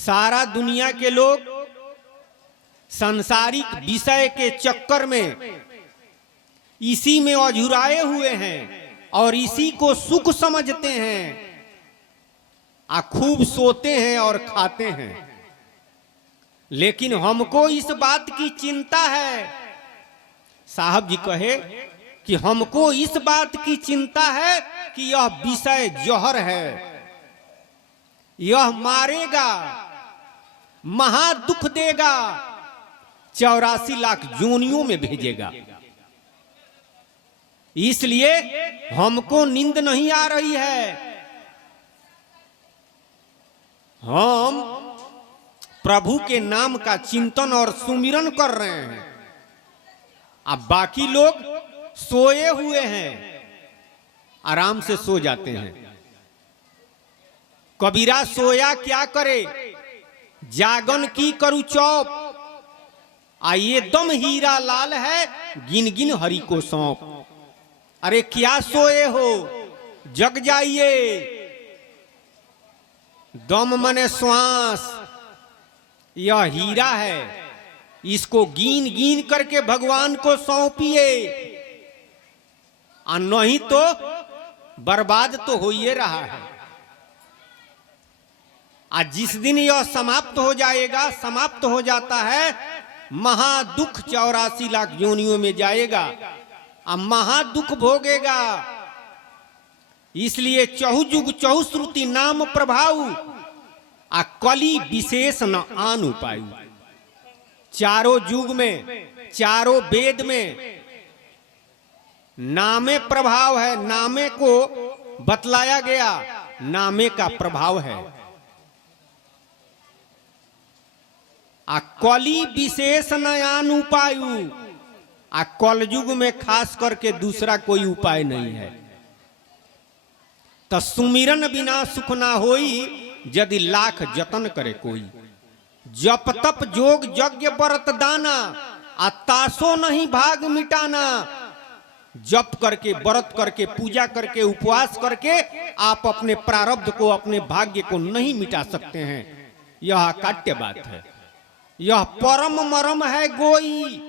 सारा दुनिया के लोग सांसारिक विषय के चक्कर में इसी में अझुराए हुए हैं और इसी को सुख समझते हैं, खूब सोते हैं और खाते हैं। लेकिन हमको इस बात की चिंता है, साहब जी कहे कि हमको इस बात की चिंता है कि यह विषय जहर है, यह मारेगा, महा दुख देगा, 84 लाख जोनियों में भेजेगा। इसलिए हमको नींद नहीं आ रही है। हम प्रभु के नाम का चिंतन और सुमिरन कर रहे हैं। अब बाकी लोग सोए हुए हैं, आराम से सो जाते हैं। कबीरा सोया क्या करे, जागन की करू चौप, ये दम हीरा लाल है, गिन गिन हरि को सौंप। अरे क्या सोए हो, जग जाइए। दम मने श्वास, यह हीरा है, इसको गिन गिन करके भगवान को सौंपिए, और नहीं तो बर्बाद तो हो ही रहा है। आज जिस दिन यह समाप्त हो जाएगा, समाप्त हो जाता है, महादुख 84 लाख योनियों में जाएगा और महादुख भोगेगा। इसलिए चहुजुग चहुश्रुति नाम प्रभाव, कली विशेष न आन उपाय। चारों युग में, चारों वेद में नामे प्रभाव है, नामे को बतलाया गया, नामे का प्रभाव है। कली विशेष नयान उपाय, कलयुग में खास करके दूसरा कोई उपाय नहीं है। तो सुमिरन बिना सुख ना होई, यदि लाख जतन करे कोई। जप तप जोग यज्ञ व्रत दाना, तासो नहीं भाग मिटाना। जप करके, व्रत करके, पूजा करके, उपवास करके आप अपने प्रारब्ध को, अपने भाग्य को नहीं मिटा सकते हैं। यह अकाट्य बात है, यह परम मरम है गोई,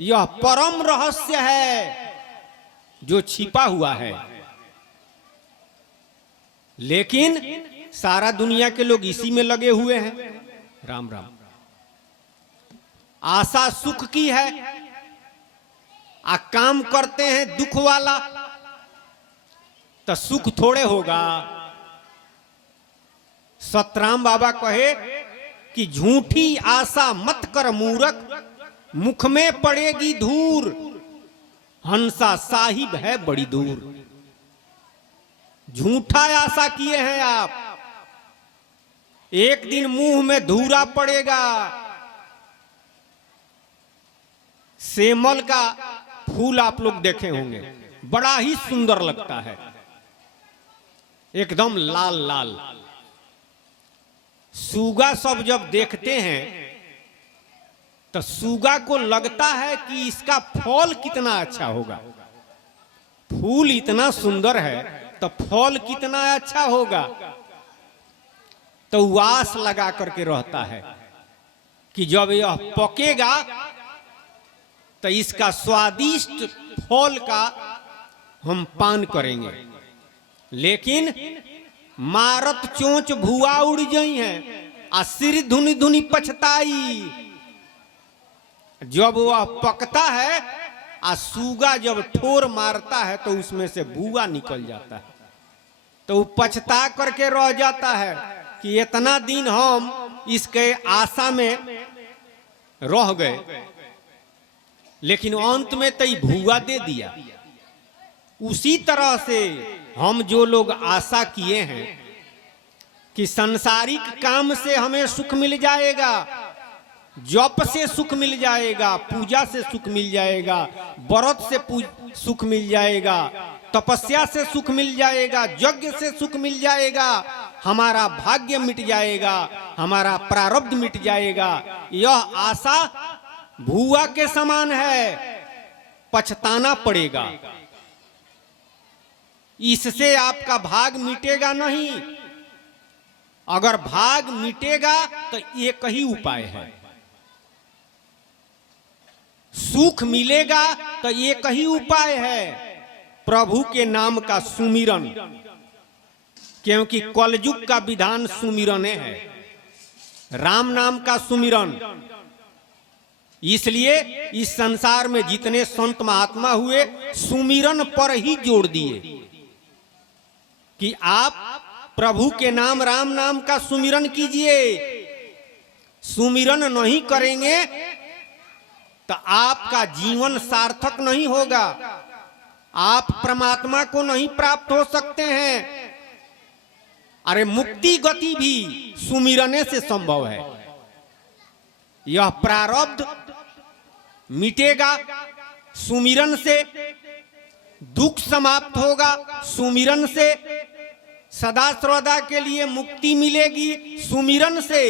यह परम रहस्य है जो छिपा हुआ है। लेकिन सारा दुनिया के लोग इसी में लगे हुए हैं। राम राम। आशा सुख की है, काम करते हैं दुख वाला, तो सुख थोड़े होगा। सतराम बाबा कहे कि झूठी आशा मत कर मूर्ख, मुख में पड़ेगी धूर, हंसा साहिब है बड़ी दूर। झूठा आशा किए हैं आप, एक दिन मुंह में धूरा पड़ेगा। सेमल का फूल आप लोग देखे होंगे, बड़ा ही सुंदर लगता है, एकदम लाल लाल। सूगा सब जब देखते हैं तो सूगा को लगता है कि इसका फल कितना अच्छा होगा। फूल इतना सुंदर है तो फल कितना अच्छा होगा, तो आस लगा करके रहता है कि जब यह पकेगा तो इसका स्वादिष्ट फल का हम पान करेंगे। लेकिन मारत चोंच भुआ उड़ गई हैं, सिर धुनी धुनी पछताई। जब वह पकता है, सूगा जब ठोर मारता है तो उसमें से भुआ निकल जाता है, तो वो पछता करके रह जाता है कि इतना दिन हम इसके आशा में रह गए, लेकिन अंत में तो भुआ दे दिया। उसी तरह से हम जो लोग आशा किए हैं कि सांसारिक काम से हमें सुख मिल जाएगा, जप से सुख मिल जाएगा, पूजा से सुख मिल जाएगा, व्रत से सुख मिल जाएगा, तपस्या से सुख मिल जाएगा, यज्ञ से सुख मिल जाएगा, हमारा भाग्य मिट जाएगा, हमारा प्रारब्ध मिट जाएगा, यह आशा भुआ के समान है, पछताना पड़ेगा। इससे आपका भाग मिटेगा नहीं। अगर भाग मिटेगा तो एक ही उपाय है, सुख मिलेगा तो एक ही उपाय है, प्रभु के नाम का सुमिरन। क्योंकि कलयुग का विधान सुमिरन है, राम नाम का सुमिरन। इसलिए इस संसार में जितने संत महात्मा हुए सुमिरन पर ही जोड़ दिए कि आप प्रभु के नाम राम नाम का सुमिरन कीजिए। सुमिरन नहीं करेंगे तो आपका जीवन सार्थक नहीं होगा, आप परमात्मा को नहीं प्राप्त हो सकते हैं। अरे मुक्ति गति भी सुमिरने से संभव है। यह प्रारब्ध मिटेगा सुमिरन से, दुख समाप्त होगा सुमिरन से, सदा सर्वदा के लिए मुक्ति मिलेगी सुमिरन से।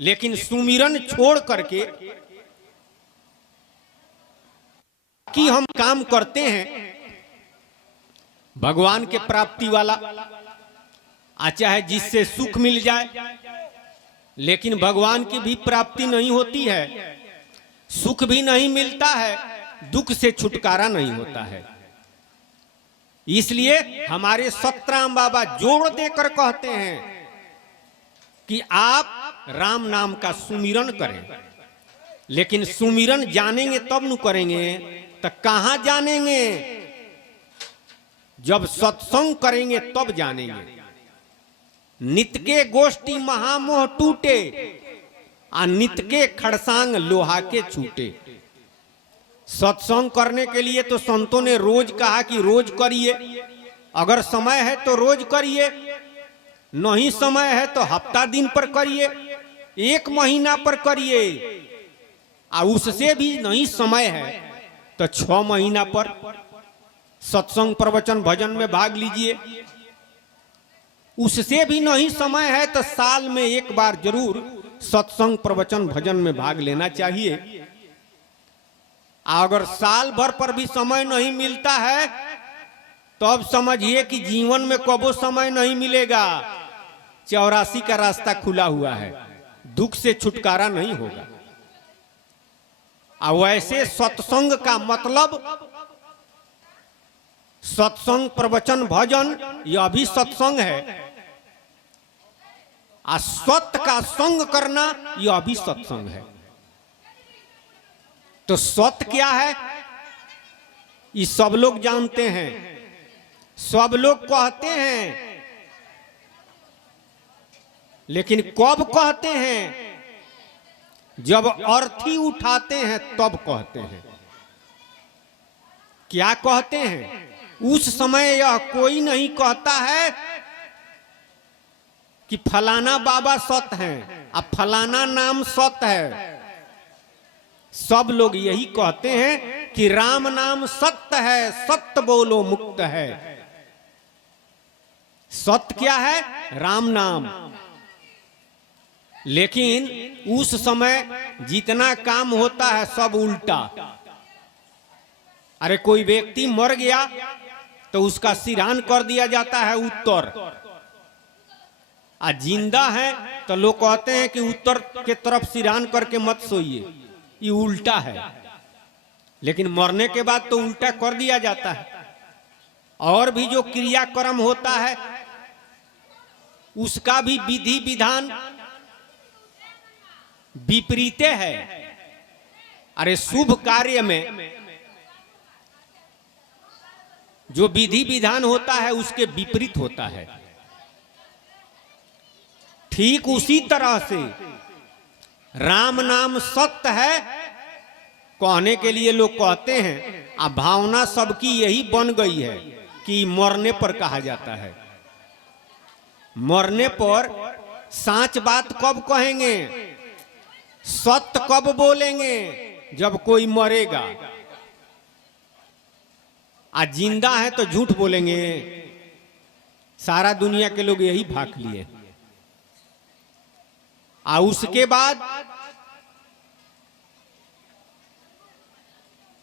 लेकिन सुमिरन छोड़ करके कि हम काम करते हैं भगवान के प्राप्ति वाला, चाहे जिससे सुख मिल जाए, लेकिन भगवान की भी प्राप्ति नहीं होती है, सुख भी नहीं मिलता है, दुख से छुटकारा नहीं होता है। इसलिए हमारे सतराम बाबा जोड़ देकर कहते हैं कि आप राम नाम का सुमिरन करें। लेकिन सुमिरन जानेंगे तब न करेंगे, तो कहां जानेंगे? जब सत्संग करेंगे तब जानेंगे। नित्य के गोष्ठी महामोह टूटे, नित्य के खड़सांग लोहा के छूटे। सत्संग करने के लिए तो संतों ने रोज कहा कि रोज करिए, अगर समय है तो रोज करिए, नहीं समय है तो हफ्ता दिन पर करिए, एक महीना पर करिए, और उससे भी नहीं समय है तो 6 महीना पर सत्संग प्रवचन भजन में भाग लीजिए। उससे भी नहीं समय है तो साल में एक बार जरूर सत्संग प्रवचन भजन में भाग लेना चाहिए। अगर साल भर पर भी समय नहीं मिलता है तो अब समझिए कि जीवन में कबो समय नहीं मिलेगा। 84 का रास्ता खुला हुआ है, दुख से छुटकारा नहीं होगा। और वैसे सत्संग का मतलब सत्संग प्रवचन भजन यह भी सत्संग है, और सत्य का संग करना यह भी सत्संग है। तो सत्य क्या है ये सब लोग जानते हैं, सब लोग कहते हैं, लेकिन कब कहते हैं? जब अर्थी उठाते हैं तब कहते हैं। क्या कहते हैं? उस समय यह कोई नहीं कहता है कि फलाना बाबा सत्य हैं, अब फलाना नाम सत्य है। सब लोग यही कहते हैं कि राम नाम सत्य है, सत्य बोलो मुक्त है। सत्य क्या है? राम नाम। लेकिन उस समय जितना काम होता है सब उल्टा। अरे कोई व्यक्ति मर गया तो उसका सिरहान कर दिया जाता है उत्तर, और जिंदा है तो लोग कहते हैं कि उत्तर के तरफ सिरहान करके मत सोइए, ये उल्टा है। लेकिन मरने के बाद तो उल्टा कर दिया जाता है। और भी जो क्रियाक्रम होता है उसका भी विधि विधान विपरीत है। अरे शुभ कार्य में जो विधि विधान होता है उसके विपरीत होता है। ठीक उसी तरह से राम नाम सत्य है कहने के लिए लोग कहते हैं, अब भावना सबकी यही बन गई है कि मरने पर कहा जाता है। मरने पर सच बात कब कहेंगे, सत्य कब बोलेंगे? जब कोई मरेगा। आज जिंदा है तो झूठ बोलेंगे। सारा दुनिया के लोग यही भाग लिए। और उसके बाद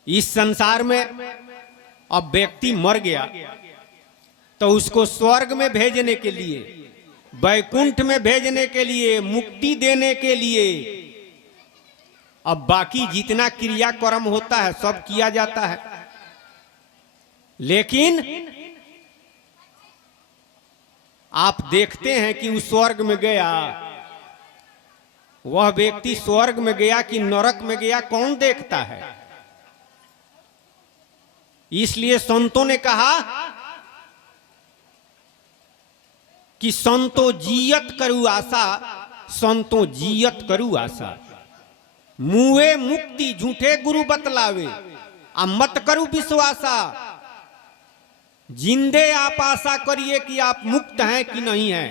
इस संसार में अब व्यक्ति मर गया तो उसको स्वर्ग में भेजने के लिए वैकुंठ में भेजने के लिए, मुक्ति देने के लिए। अब बाकी जितना क्रियाक्रम होता है सब किया जाता है, लेकिन आप देखते हैं कि उस स्वर्ग में गया, वह व्यक्ति स्वर्ग में गया कि नरक में गया, कौन देखता है। इसलिए संतों ने कहा कि संतो जियत करु आशा, संतो जियत करु आशा। मुए मुक्ति झूठे गुरु बतलावे, आ मत करू विश्वासा। जिंदे आप आशा करिए कि आप मुक्त हैं कि नहीं हैं,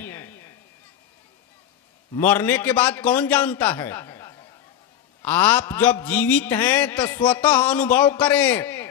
मरने के बाद कौन जानता है। आप जब जीवित हैं तो स्वतः अनुभव करें